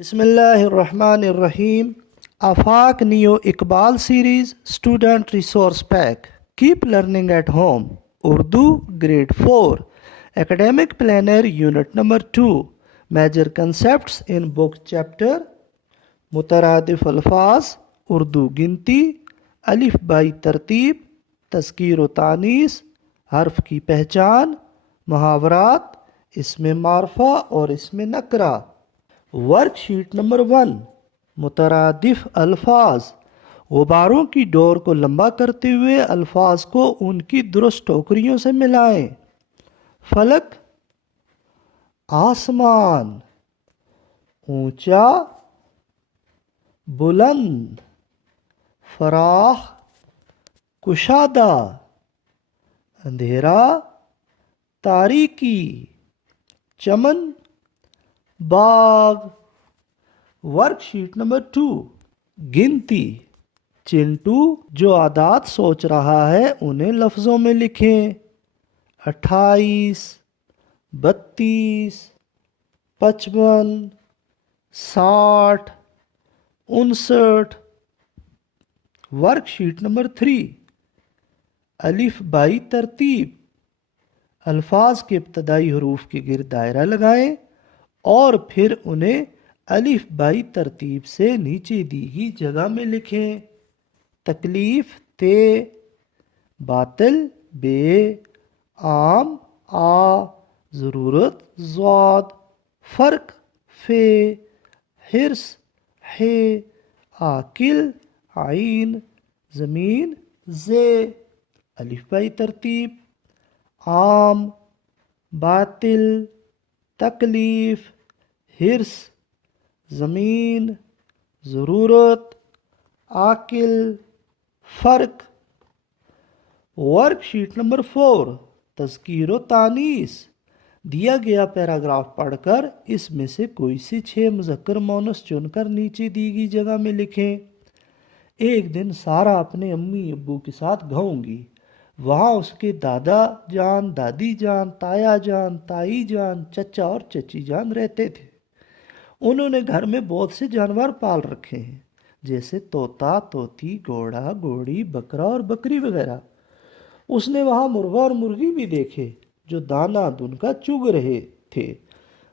بسم اللہ الرحمن الرحیم. Afaq new Iqbal series student resource pack. Keep learning at home. Urdu grade 4 academic planner unit number 2. Major concepts in book chapter. مترادف الفاظ اردو گنتی، الف بائی ترتیب، تذکیر و تانیث، حرف کی پہچان، محاورات، اسم معرفہ اور اسم نکرہ. Work sheet number 1. مترادف الفاظ. غباروں کی ڈور کو لمبا کرتے ہوئے الفاظ کو ان کی درست ٹوکریوں سے ملائیں. فلک، آسمان. اونچا، بلند. فراخ، کشادہ. اندھیرا، تاریکی. چمن، باغ. Work sheet number 2. گنتی. چنٹو جو عدد سوچ رہا ہے انہیں لفظوں میں لکھیں. 28، 32، 55، 60، 59. Work sheet number 3. الف بائی ترتیب. الفاظ کے ابتدائی حروف کے گرد دائرہ لگائیں اور پھر انہیں الف بائی ترتیب سے نیچے دی گئی جگہ میں لکھیں. تکلیف تے، باطل بے، عام آ، ضرورت ضاد، فرق فے، حرص ہے، عاقل عین، زمین زے. الف بائی ترتیب. عام، باطل، تکلیف، حرص، زمین، ضرورت، عاقل، فرق. Work sheet number 4. تذکیر و تانیث. دیا گیا پیراگراف پڑھ کر اس میں سے کوئی سی 6 مذکر مونس چن کر نیچے دی گئی جگہ میں لکھیں. ایک دن سارا اپنے امی ابو کے ساتھ گاؤں گی. وہاں اس کے دادا جان، دادی جان، تایا جان، تائی جان، چچا اور چچی جان رہتے تھے. انہوں نے گھر میں بہت سے جانور پال رکھے ہیں، جیسے طوطا، طوطی، گھوڑا، گھوڑی، بکرا اور بکری وغیرہ. اس نے وہاں مرغا اور مرغی بھی دیکھے جو دانہ دن کا چگ رہے تھے.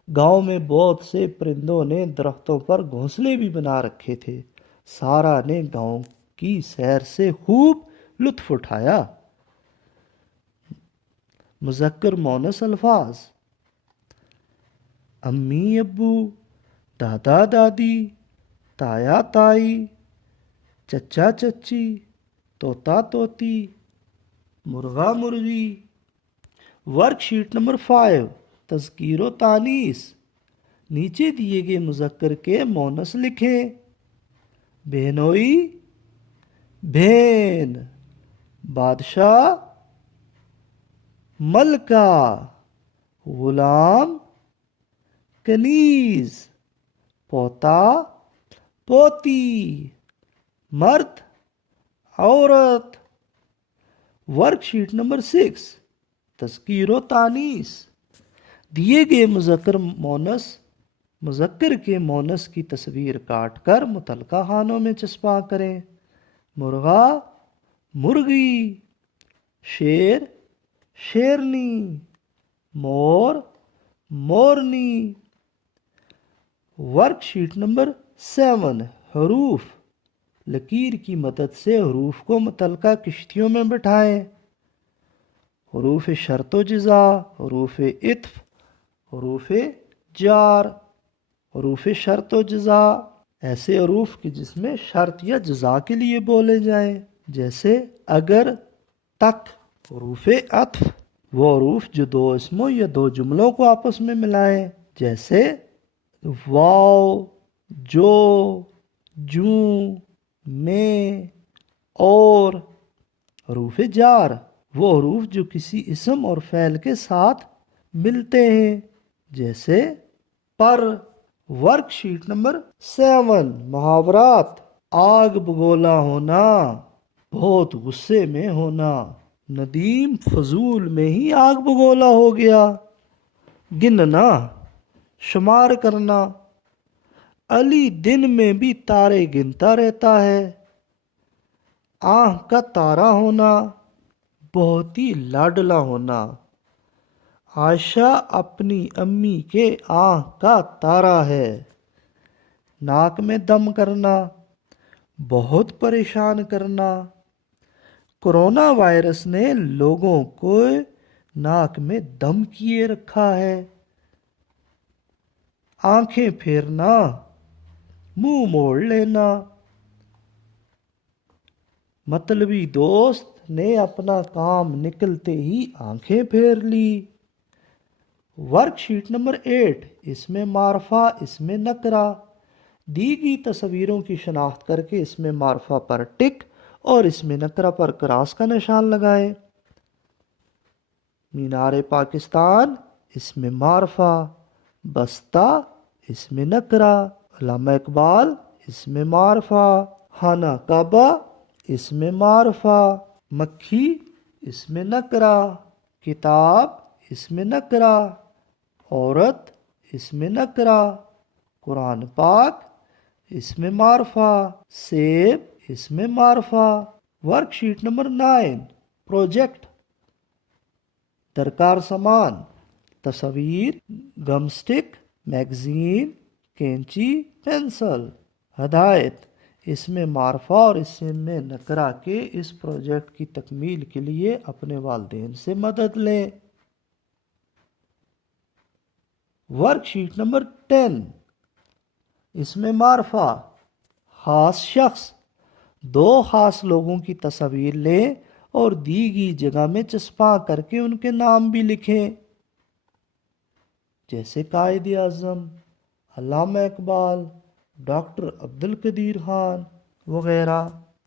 گاؤں میں بہت سے پرندوں نے درختوں پر گھونسلے بھی بنا رکھے تھے. سارا نے گاؤں کی سیر سے خوب لطف اٹھایا. مذکر مونس الفاظ. امی ابو، دادا دادی، تایا تائی، چچا چچی، طوطا طوطی، مرغا مرغی. Work sheet number 5. تذکیر و تانیث. نیچے دیے گئے مذکر کے مونس لکھیں. بہنوئی بہن، بادشاہ ملکہ، غلام کنیز، پوتا پوتی، مرد عورت. Work sheet number 6. تذکیر و تانیث. دیے گئے مذکر کے مونس کی تصویر کاٹ کر متعلقہ خانوں میں چسپاں کریں. مرغا مرغی، شیر شیرنی، مور مورنی. Work sheet number 7. حروف. لکیر کی مدد سے حروف کو متعلقہ کشتیوں میں بٹھائیں. حروف شرط و جزا، حروف عطف، حروف جار. حروف شرط و جزا ایسے حروف کہ جس میں شرط یا جزا کے لیے بولے جائیں، جیسے اگر، تک. حروف عطف وہ حروف جو 2 اسموں یا 2 جملوں کو آپس میں ملائیں، جیسے واو، جو، جوں، میں، اور. حروف جار وہ حروف جو کسی اسم اور فعل کے ساتھ ملتے ہیں، جیسے پر. Work sheet number 7. محاورات. آگ بگولا ہونا، بہت غصے میں ہونا. ندیم فضول میں ہی آگ بگولا ہو گیا. گننا، شمار کرنا. علی دن میں بھی تارے گنتا رہتا ہے۔ آنکھ کا تارا ہونا، بہت ہی لاڈلا ہونا۔ عائشہ اپنی امی کے آنکھ کا تارا ہے۔ ناک میں دم کرنا، بہت پریشان کرنا۔ کرونا وائرس نے لوگوں کو ناک میں دم کیے رکھا ہے۔ آنکھیں پھیرنا، منہ موڑ لینا۔ مطلبی دوست نے اپنا کام نکلتے ہی آنکھیں پھیر لی۔ ورک شیٹ نمبر 8، اس میں معرفہ، اس میں نکرہ۔ دی گئی تصویروں کی شناخت کر کے اس میں معرفہ پر ٹک اور اس میں نکرہ پر کراس کا نشان لگائے۔ مینار پاکستان، اس میں معرفہ۔ بستہ، اس میں نکرہ۔ علامہ اقبال، اس میں معرفہ۔ خانہ کعبہ، اس میں معرفہ۔ مکھی، اس میں نکرہ۔ کتاب، اس میں نکرہ۔ عورت، اس میں نکرہ۔ قرآن پاک، اس میں معرفہ۔ سیب، اس میں معرفہ۔ Worksheet number 9، project. درکار سامان، تصویر، گم سٹک، میگزین، کینچی، پینسل۔ ہدایت، اس میں معرفہ اور اس میں نکرہ کے اس پروجیکٹ کی تکمیل کے لیے اپنے والدین سے مدد لیں۔ ورک شیٹ نمبر 10، اس میں معرفہ۔ خاص شخص، 2 خاص لوگوں کی تصاویر لیں اور دی گئی جگہ میں چسپاں کر کے ان کے نام بھی لکھیں، جیسے قائد اعظم، علامہ اقبال، ڈاکٹر عبدالقدیر خان وغیرہ۔